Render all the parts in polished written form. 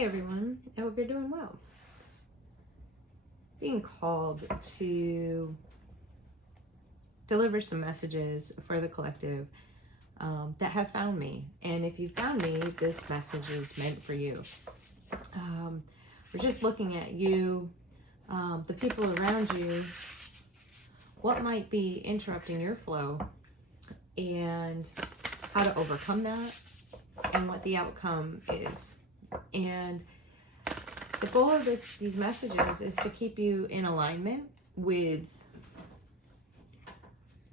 Hey everyone, I hope you're doing well. Being called to deliver some messages for the collective that have found me. And if you found me, this message is meant for you. We're just looking at you, the people around you, what might be interrupting your flow, and how to overcome that, and what the outcome is. And the goal of these messages is to keep you in alignment with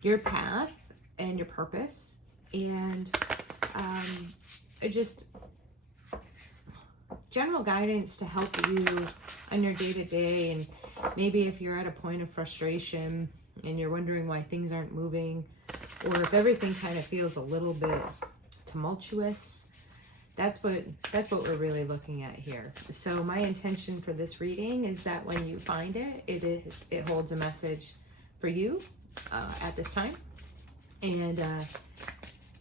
your path and your purpose, and just general guidance to help you on your day-to-day. And maybe if you're at a point of frustration and you're wondering why things aren't moving, or if everything kind of feels a little bit tumultuous, that's what we're really looking at here. So my intention for this reading is that when you find it, it holds a message for you at this time. And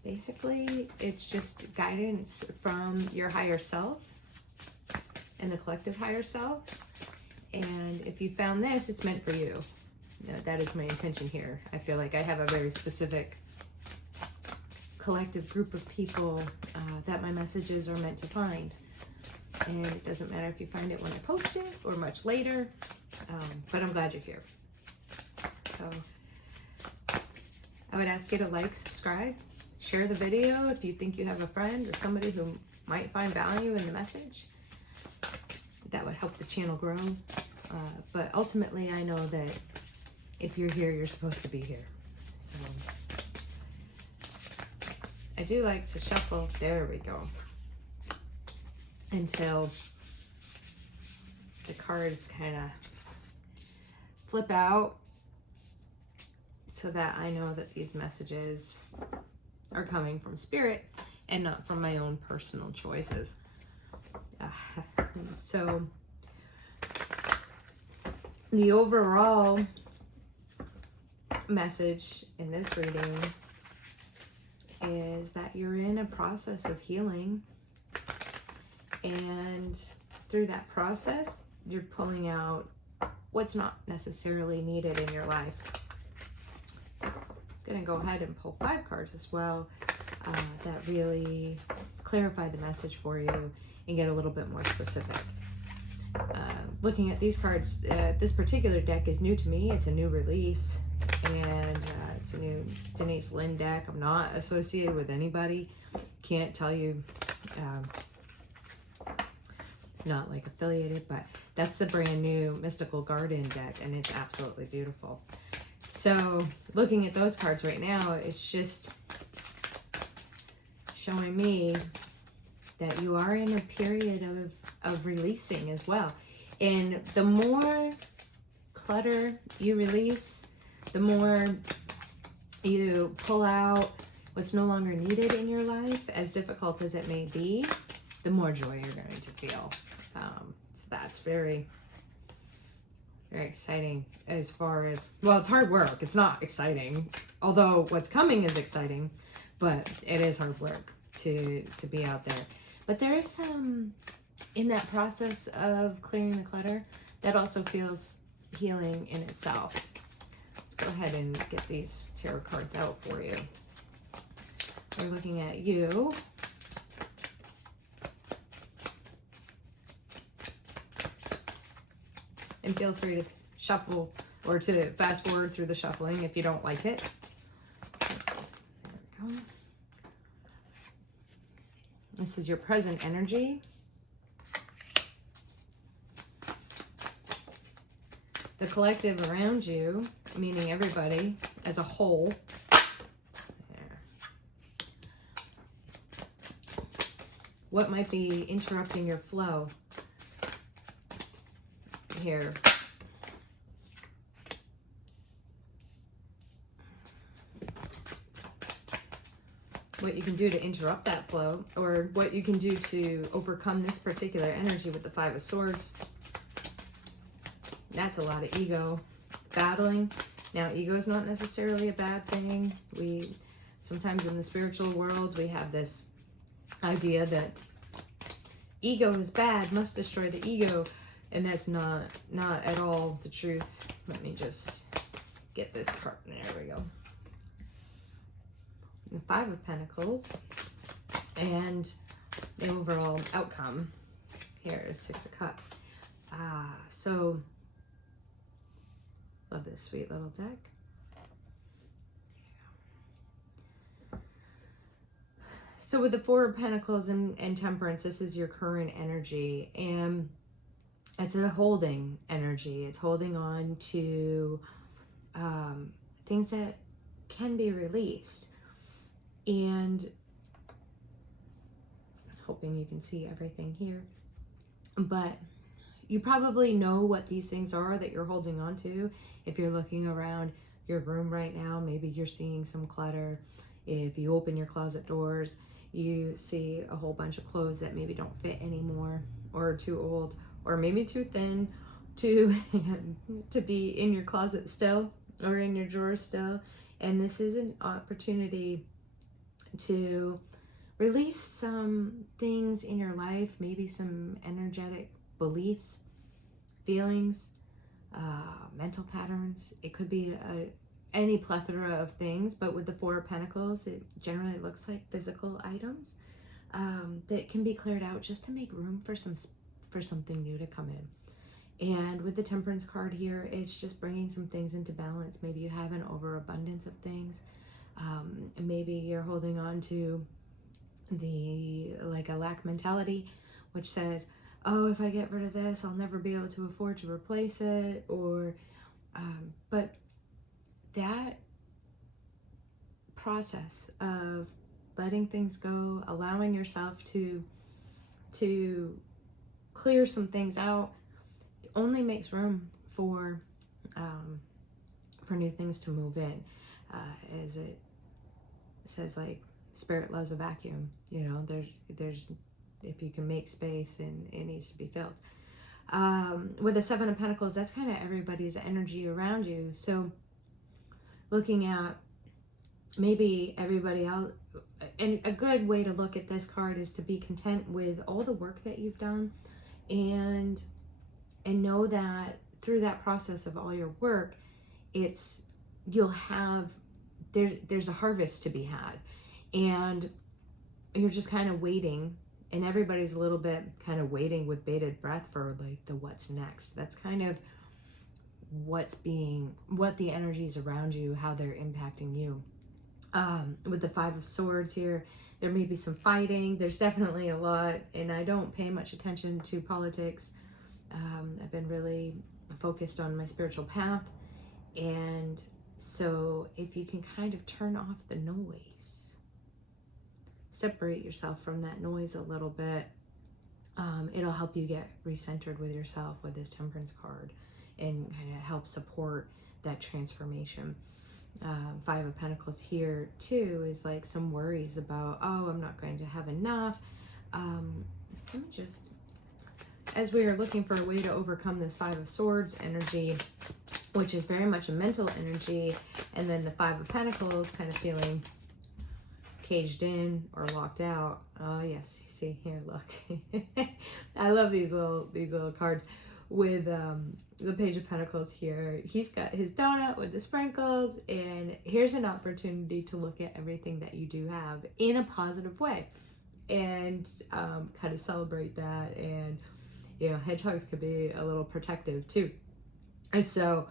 basically it's just guidance from your higher self and the collective higher self. And if you found this, it's meant for you. That is my intention here. I feel like I have a very specific collective group of people that my messages are meant to find. And it doesn't matter if you find it when I post it or much later, but I'm glad you're here. So I would ask you to like, subscribe, share the video if you think you have a friend or somebody who might find value in the message. That would help the channel grow. But ultimately, I know that if you're here, you're supposed to be here. So I do like to shuffle, there we go, until the cards kind of flip out, so that I know that these messages are coming from spirit and not from my own personal choices. So the overall message in this reading is that you're in a process of healing, and through that process you're pulling out what's not necessarily needed in your life. I'm gonna go ahead and pull 5 cards as well that really clarify the message for you and get a little bit more specific. Looking at these cards, this particular deck is new to me. It's a new release, and it's a new Denise Lynn deck. I'm not associated with anybody. Can't tell you, not like affiliated, but that's the brand new Mystical Garden deck, and it's absolutely beautiful. So looking at those cards right now, it's just showing me that you are in a period of releasing as well. And the more clutter you release, the more you pull out what's no longer needed in your life, as difficult as it may be, the more joy you're going to feel. So that's very, very exciting as far as, well, it's hard work. It's not exciting, although what's coming is exciting, but it is hard work to be out there. But there is some, in that process of clearing the clutter, that also feels healing in itself. Let's go ahead and get these tarot cards out for you. We're looking at you. And feel free to shuffle or to fast forward through the shuffling if you don't like it. There we go. This is your present energy. The collective around you, meaning everybody as a whole. There. What might be interrupting your flow here? What you can do to interrupt that flow, or what you can do to overcome this particular energy with the 5 of Swords. That's a lot of ego battling. Now, ego is not necessarily a bad thing. Sometimes in the spiritual world, we have this idea that ego is bad, must destroy the ego. And that's not at all the truth. Let me just get this card. There we go. The Five of Pentacles. And the overall outcome here is Six of Cups. So love this sweet little deck. So with the Four of Pentacles and Temperance, this is your current energy, and it's a holding energy. It's holding on to things that can be released. And hoping you can see everything here. But you probably know what these things are that you're holding on to. If you're looking around your room right now, maybe you're seeing some clutter. If you open your closet doors, you see a whole bunch of clothes that maybe don't fit anymore, or are too old, or maybe too thin to be in your closet still, or in your drawer still. And this is an opportunity to release some things in your life, maybe some energetic beliefs, feelings, mental patterns. It could be any plethora of things, but with the Four of Pentacles, it generally looks like physical items that can be cleared out just to make room for something new to come in. And with the Temperance card here, it's just bringing some things into balance. Maybe you have an overabundance of things. Maybe you're holding on to a lack mentality, which says, oh, if I get rid of this, I'll never be able to afford to replace it. Or but that process of letting things go, allowing yourself to clear some things out, only makes room for new things to move in. As it says, like, spirit loves a vacuum. You know, there's if you can make space, and it needs to be filled. With the Seven of Pentacles, that's kind of everybody's energy around you. So looking at maybe everybody else, and a good way to look at this card is to be content with all the work that you've done, and know that through that process of all your work, you'll have there's a harvest to be had, and you're just kind of waiting. And everybody's a little bit kind of waiting with bated breath for like the what's next. That's kind of what the energies around you, how they're impacting you. With the Five of Swords here, there may be some fighting. There's definitely a lot, and I don't pay much attention to politics. I've been really focused on my spiritual path. And so if you can kind of turn off the noise, separate yourself from that noise a little bit, it'll help you get recentered with yourself with this Temperance card, and kind of help support that transformation. Five of Pentacles here too is like some worries about, oh, I'm not going to have enough. Let me just, as we are looking for a way to overcome this Five of Swords energy, which is very much a mental energy, and then the Five of Pentacles kind of feeling caged in or locked out. Oh yes, you see here, look. I love these little cards. With the Page of Pentacles here, he's got his donut with the sprinkles, and here's an opportunity to look at everything that you do have in a positive way, and kind of celebrate that. And you know, hedgehogs could be a little protective too, and so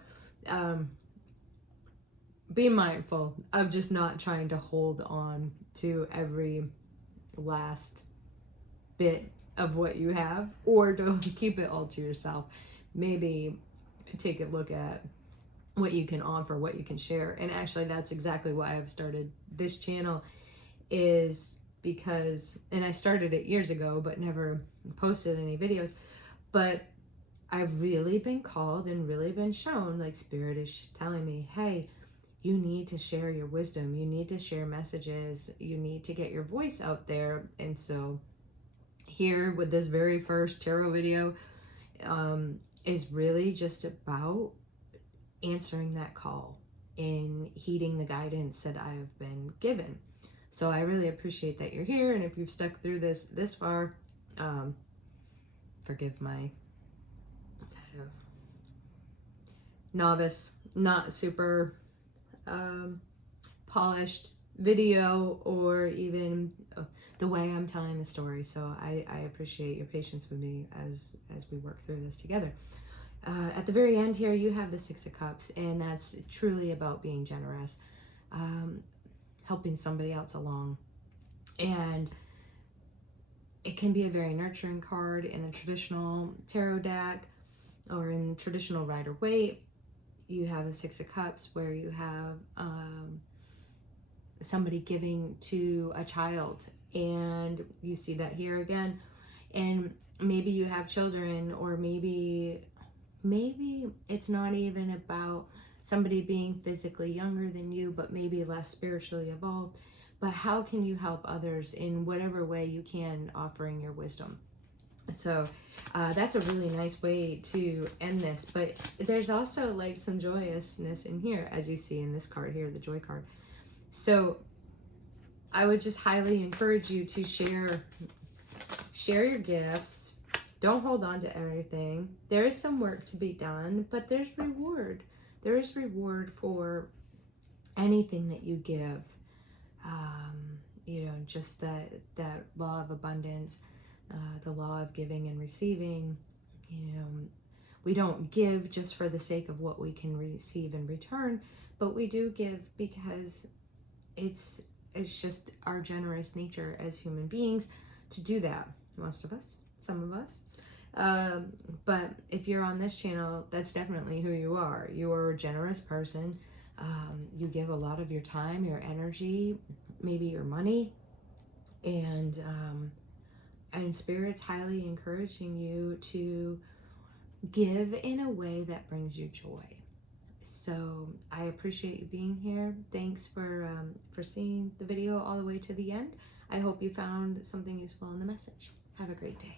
be mindful of just not trying to hold on to every last bit of what you have, or don't keep it all to yourself. Maybe take a look at what you can offer, what you can share. And actually, that's exactly why I've started this channel, is because, and I started it years ago, but never posted any videos, but I've really been called and really been shown, like, Spirit is telling me, hey, you need to share your wisdom. You need to share messages. You need to get your voice out there. And so here with this very first tarot video is really just about answering that call and heeding the guidance that I've been given. So I really appreciate that you're here. And if you've stuck through this far, forgive my kind of novice, not super polished video, or even the way I'm telling the story. So I appreciate your patience with me as we work through this together. At the very end here, you have the Six of Cups, and that's truly about being generous, helping somebody else along. And it can be a very nurturing card in the traditional tarot deck, or in the traditional Rider-Waite. You have a Six of Cups where you have somebody giving to a child, and you see that here again. And maybe you have children, or maybe it's not even about somebody being physically younger than you, but maybe less spiritually evolved. But how can you help others in whatever way you can, offering your wisdom? So that's a really nice way to end this. But there's also like some joyousness in here, as you see in this card here, the joy card. So I would just highly encourage you to share your gifts. Don't hold on to everything. There is some work to be done, but there's reward. There is reward for anything that you give. You know, just that law of abundance, the law of giving and receiving. You know, we don't give just for the sake of what we can receive in return, but we do give because it's just our generous nature as human beings to do that. Most of us, some of us. But if you're on this channel, that's definitely who you are. You are a generous person. You give a lot of your time, your energy, maybe your money, and Spirit's highly encouraging you to give in a way that brings you joy. So I appreciate you being here. Thanks for seeing the video all the way to the end. I hope you found something useful in the message. Have a great day.